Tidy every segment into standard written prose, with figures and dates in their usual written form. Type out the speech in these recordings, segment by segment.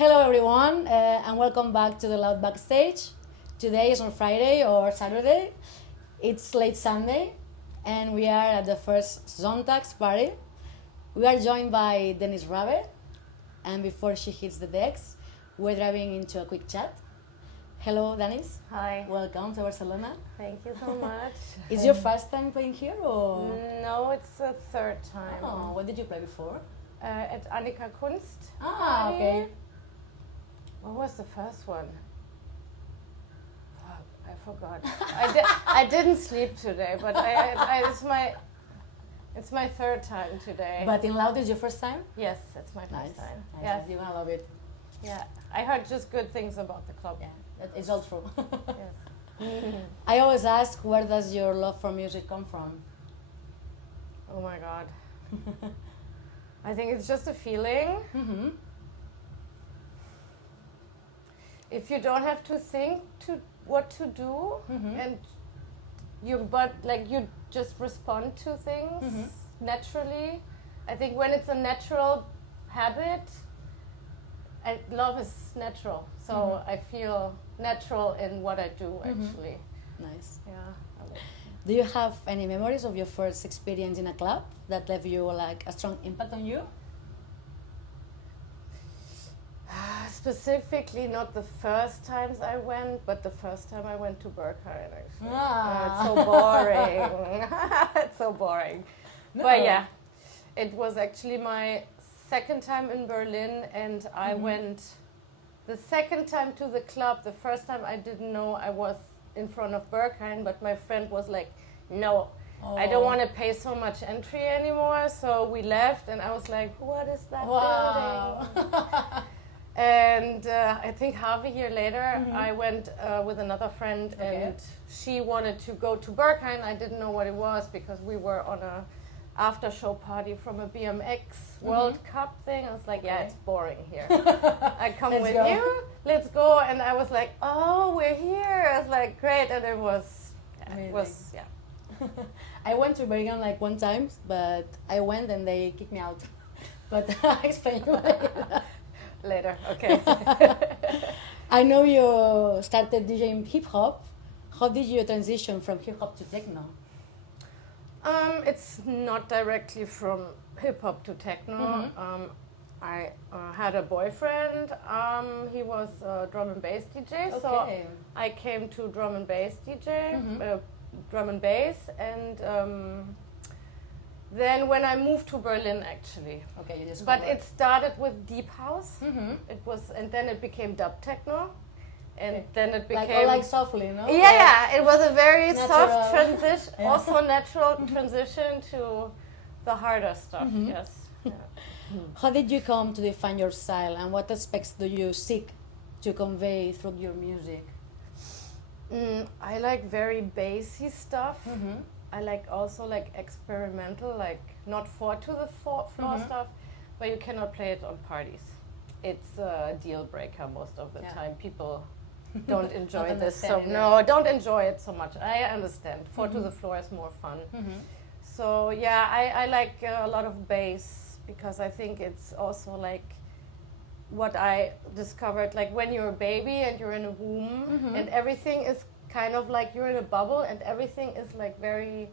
Hello everyone, and welcome back to the Laut Backstage. Today is on Friday or Saturday. It's late Sunday, and we are at the first Sonntags party. We are joined by Denise Rabe, and before she hits the decks, we're driving into a quick chat. Hello, Denise. Hi. Welcome to Barcelona. Thank you so much. Is your first time playing here, or? No, it's the third time. Oh, what did you play before? At Annika Kunst. Ah, party. okay. What was the first one? Fuck, I forgot. I didn't sleep today, but it's my third time today. But in Laut is your first time? Yes, it's my first time. Nice. Yes. You're gonna love it. Yeah, I heard just good things about the club. Yeah, it's all true. Yes. I always ask, where does your love for music come from? Oh my God. I think it's just a feeling. Mm-hmm. If you don't have to think what to do, and you just respond to things naturally. I think when it's a natural habit, love is natural. So I feel natural in what I do actually. Nice. Yeah. Do you have any memories of your first experience in a club that left you like a strong impact on you? Specifically, not the first times I went, but the first time I went to Berghain actually. Ah. It's so boring. It's so boring. No. But yeah, it was actually my second time in Berlin, and I went the second time to the club. The first time I didn't know I was in front of Berghain, but my friend was like, no, I don't want to pay so much entry anymore. So we left, and I was like, what is that building? And I think half a year later, I went with another friend, and she wanted to go to Berghain. I didn't know what it was because we were on a after show party from a BMX World Cup thing. I was like, yeah, it's boring here. I come with you, let's go. And I was like, oh, we're here. I was like, great. And it was, I went to Berghain like one time, but I went and they kicked me out. But I'll explain you later. Okay. I know you started DJing hip hop. How did you transition from hip hop to techno? It's not directly from hip hop to techno. I had a boyfriend. He was a drum and bass DJ, so I came to drum and bass DJ, drum and bass, and then when I moved to Berlin, actually. Okay, you just. But it started with deep house. It was, and then it became dub techno. And then it became like softly, no? Yeah, it was a very soft transition, Yeah. also natural transition to the harder stuff. Yes. Yeah. How did you come to define your style, and what aspects do you seek to convey through your music? I like very bassy stuff. I like also like experimental, like not floor stuff, but you cannot play it on parties. It's a deal breaker most of the time. People don't enjoy this, so don't enjoy it so much. I understand. Four to the floor is more fun. So yeah, I like a lot of bass because I think it's also like what I discovered, like when you're a baby and you're in a womb and everything is kind of like you're in a bubble and everything is like very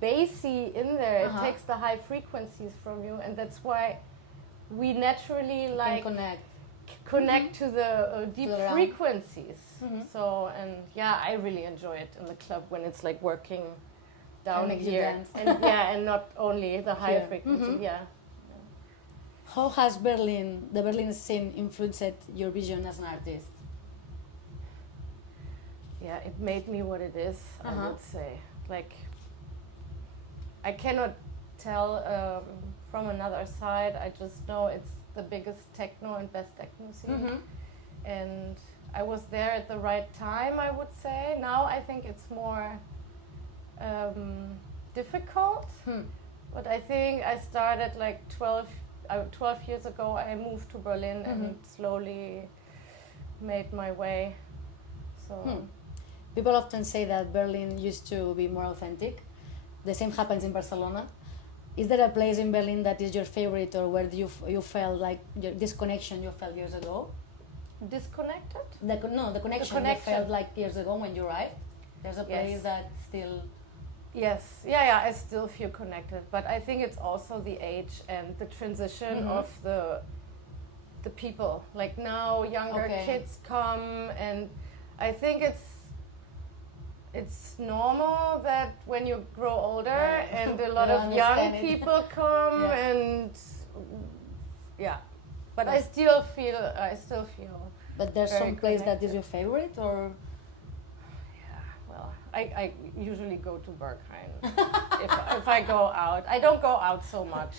bassy in there. It takes the high frequencies from you, and that's why we naturally like connect to the deep frequencies. So, and yeah, I really enjoy it in the club when it's like working down here, and and not only the high frequency. How has the Berlin scene influenced your vision as an artist? Yeah, it made me what it is, I would say. Like, I cannot tell from another side. I just know it's the biggest techno and best techno scene. And I was there at the right time, I would say. Now I think it's more difficult. But I think I started like 12 years ago. I moved to Berlin and slowly made my way. So. People often say that Berlin used to be more authentic. The same happens in Barcelona. Is there a place in Berlin that is your favorite, or where do you felt like this connection you felt years ago? Disconnected? The connection you felt like years ago when you arrived. There's a place that still. Yes, yeah, I still feel connected, but I think it's also the age and the transition of the people. Like now, younger kids come, and I think it's normal that when you grow older and a lot of young people come and but I still feel But there's some place that is your favorite, or I usually go to Berghain if I go out. I don't go out so much.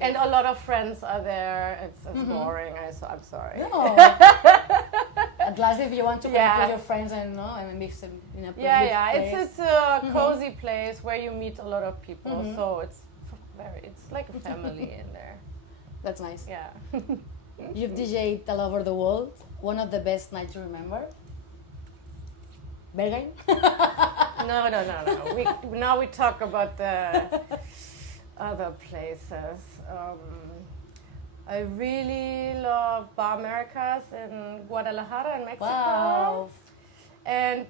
And a lot of friends are there. It's boring. I'm sorry. No. At last, if you want to connect with your friends and mix them in a place. It's a cozy place where you meet a lot of people. So it's like a family in there. That's nice. Yeah. You've DJed all over the world. One of the best nights you remember? Berghain? No. Now we talk about the other places. I really love Bar Americas in Guadalajara in Mexico. Wow. And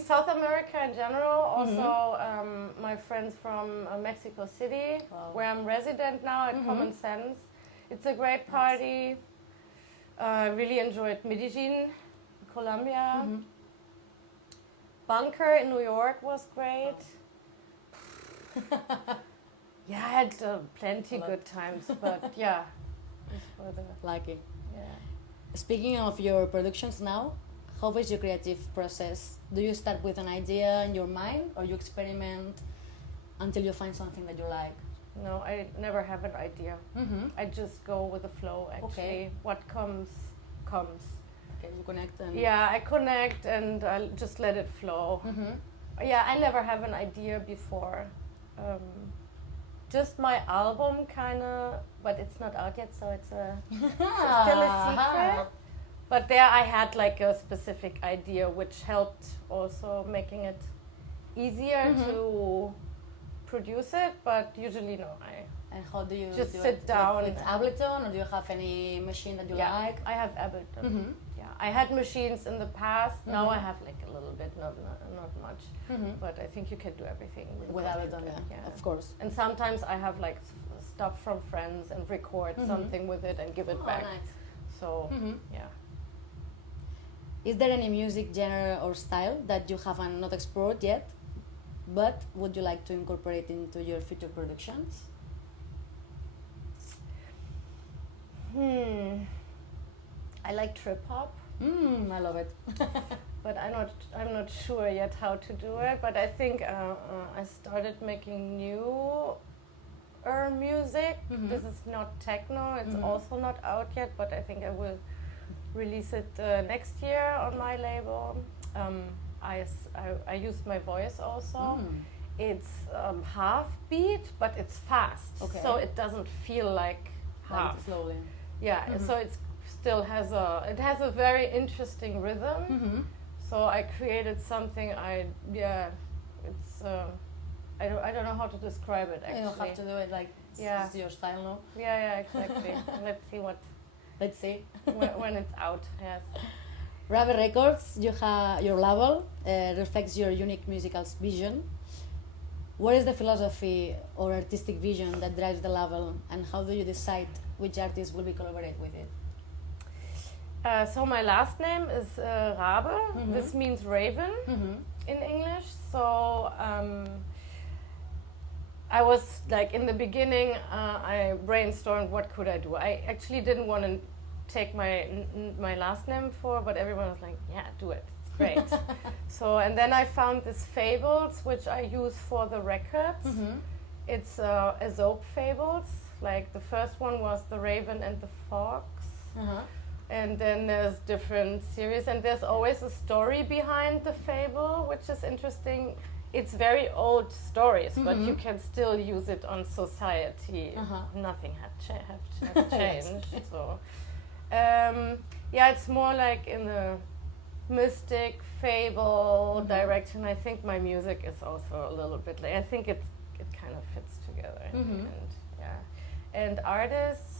South America in general. Also, my friends from Mexico City, where I'm resident now at Common Sense. It's a great party. Really enjoyed Medellin, Colombia. Bunker in New York was great. I had plenty good times, but Lucky. Yeah. Speaking of your productions now, how is your creative process? Do you start with an idea in your mind, or you experiment until you find something that you like? No, I never have an idea. I just go with the flow, actually. What comes. Okay, you connect and... Yeah, I connect and I just let it flow. I never have an idea before. Just my album, kind of, but it's not out yet, so it's still a secret. But there I had like a specific idea, which helped also making it easier to produce it, but usually no. And how do you just do sit it? down? With Ableton, or do you have any machine that you like? I have Ableton. I had machines in the past. Now I have like a little bit, not much. But I think you can do everything with Ableton. Yeah, of course. And sometimes I have like stuff from friends and record something with it and give it back. Nice. So Is there any music genre or style that you haven't not explored yet, but would you like to incorporate into your future productions? I like trip hop. I love it. But I'm not sure yet how to do it. But I think I started making new music. This is not techno. It's also not out yet. But I think I will release it next year on my label. I used my voice also. It's half beat, but it's fast. So it doesn't feel like half. Slowly. Yeah. So it's still has a very interesting rhythm. So I created something. It's I don't know how to describe it actually. You don't have to do it like it's your style, no? Yeah, exactly. Let's see Let's see when it's out. Yes. Rabe Records, your label reflects your unique musical vision. What is the philosophy or artistic vision that drives the label, and how do you decide which artists will be collaborate with it? So my last name is Rabe. This means raven in English. So I was like in the beginning, I brainstormed what could I do. I actually didn't want to take my last name but everyone was like, yeah, do it. It's great. So and then I found this fables which I use for the records. It's Aesop fables. Like the first one was the Raven and the Fox. And then there's different series, and there's always a story behind the fable, which is interesting. It's very old stories, but you can still use it on society. Nothing has changed. So, it's more like in the mystic fable direction. I think my music is also a little bit like. I think it kind of fits together in the end. Yeah, and artists,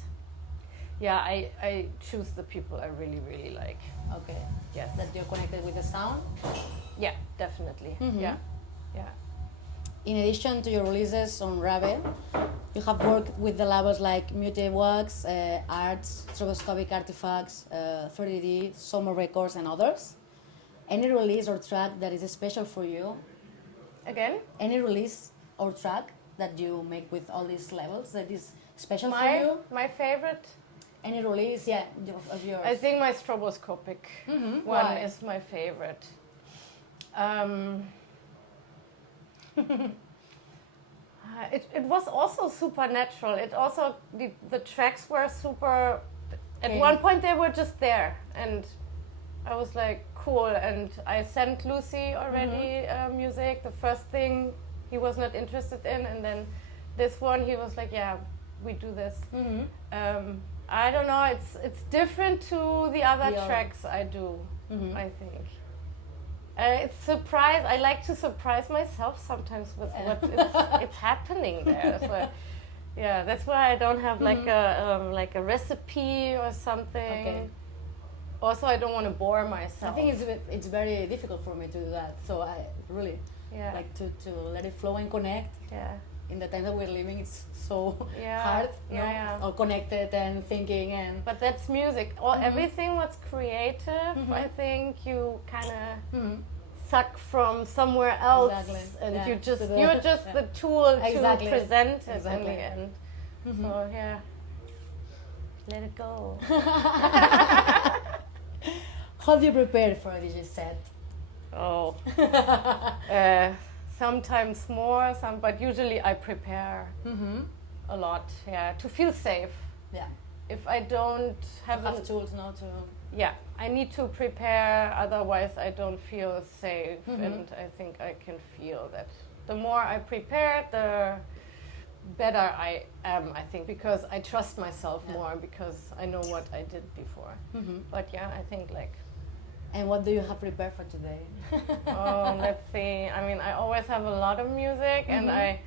yeah, I choose the people I really, really like. Okay. Yes. That you're connected with the sound. Yeah, definitely. Yeah, yeah. In addition to your releases on Rabe, you have worked with the labels like Mute Wax, Arts, Stroboscopic Artifacts, 3D, Summer Records, and others. Any release or track that is special for you? Again? Any release or track that you make with all these labels that is special for you? My favorite? Any release, yeah, of yours? I think my stroboscopic one Why? is my favorite. It was also supernatural. It also, the tracks were super, at one point they were just there, and I was like, cool. And I sent Lucy already music. The first thing he was not interested in, and then this one he was like, yeah, we do this. I don't know, it's different to the other tracks I do, I think. It's surprise. I like to surprise myself sometimes with what it's happening there. So, yeah, that's why I don't have like a recipe or something. Okay. Also, I don't want to bore myself. I think it's very difficult for me to do that. So I really like to let it flow and connect. Yeah. In the time that we're living, it's so Yeah. hard. Yeah. All connected and thinking and. But that's music. Everything what's creative, I think you kind of suck from somewhere else, and you're just the tool to present it in the end. So yeah, let it go. How do you prepare for a DJ set? Oh, sometimes more, but usually I prepare a lot. Yeah, to feel safe. Yeah. If I don't have tools now to. Yeah, I need to prepare, otherwise I don't feel safe, and I think I can feel that. The more I prepare, the better I am, I think, because I trust myself more, because I know what I did before. But yeah, I think like... And what do you have prepared for today? Oh, let's see. I mean, I always have a lot of music, and I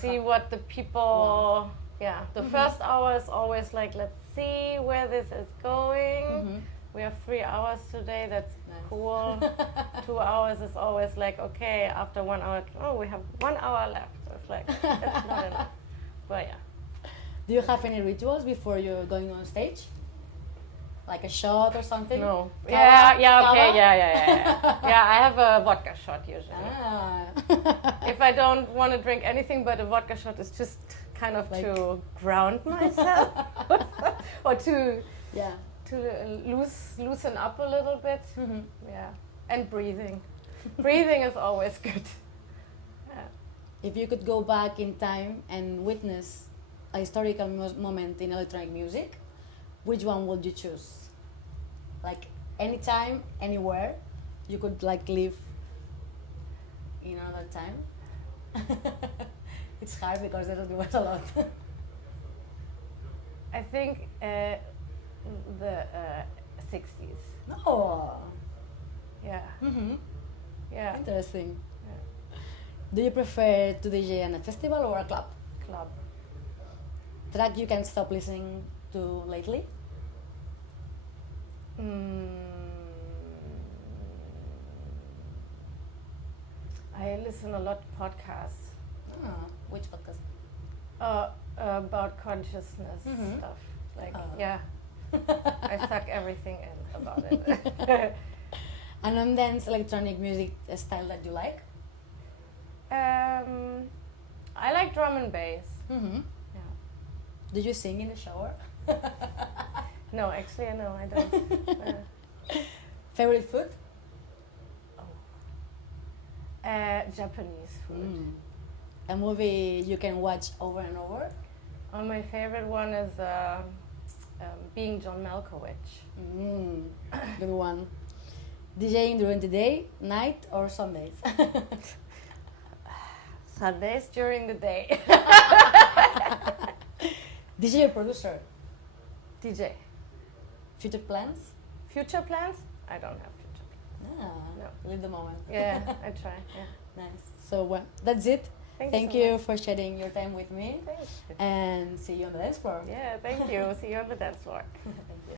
see what the people... Yeah, the first hour is always like, let's see where this is going. We have 3 hours today, that's cool. 2 hours is always like, okay, after 1 hour, oh, we have 1 hour left. It's like, that's not enough. But yeah. Do you have any rituals before you're going on stage? Like a shot or something? No. Kava? Yeah, I have a vodka shot usually. Ah. If I don't want to drink anything but a vodka shot, it's just kind of like to ground myself or to loosen up a little bit. Yeah, and breathing. Breathing is always good. Yeah. If you could go back in time and witness a historical moment in electronic music, which one would you choose? Like anytime, anywhere, you could like live in another time. It's hard because there was a lot. I think the 60s. Oh. Yeah. Yeah. Interesting. Yeah. Do you prefer to DJ in a festival or a club? Club. Track you can stop listening to lately? I listen a lot to podcasts. Which podcast? About consciousness stuff. Like, I suck everything in about it. And on dance electronic music style that you like? I like drum and bass. Yeah. Do you sing in the shower? No, actually, no, I don't. Favorite food? Japanese food. A movie you can watch over and over? My favorite one is Being John Malkovich. Good one. DJing during the day, night, or Sundays? Sundays during the day. DJ or producer? DJ. Future plans? Future plans? I don't have future plans. No. Live the moment. Yeah, I try. Yeah. Nice. So that's it. Thank so you much. for sharing your time with me. Thanks. And see you on the dance floor. Yeah, thank you. See you on the dance floor. Thank you.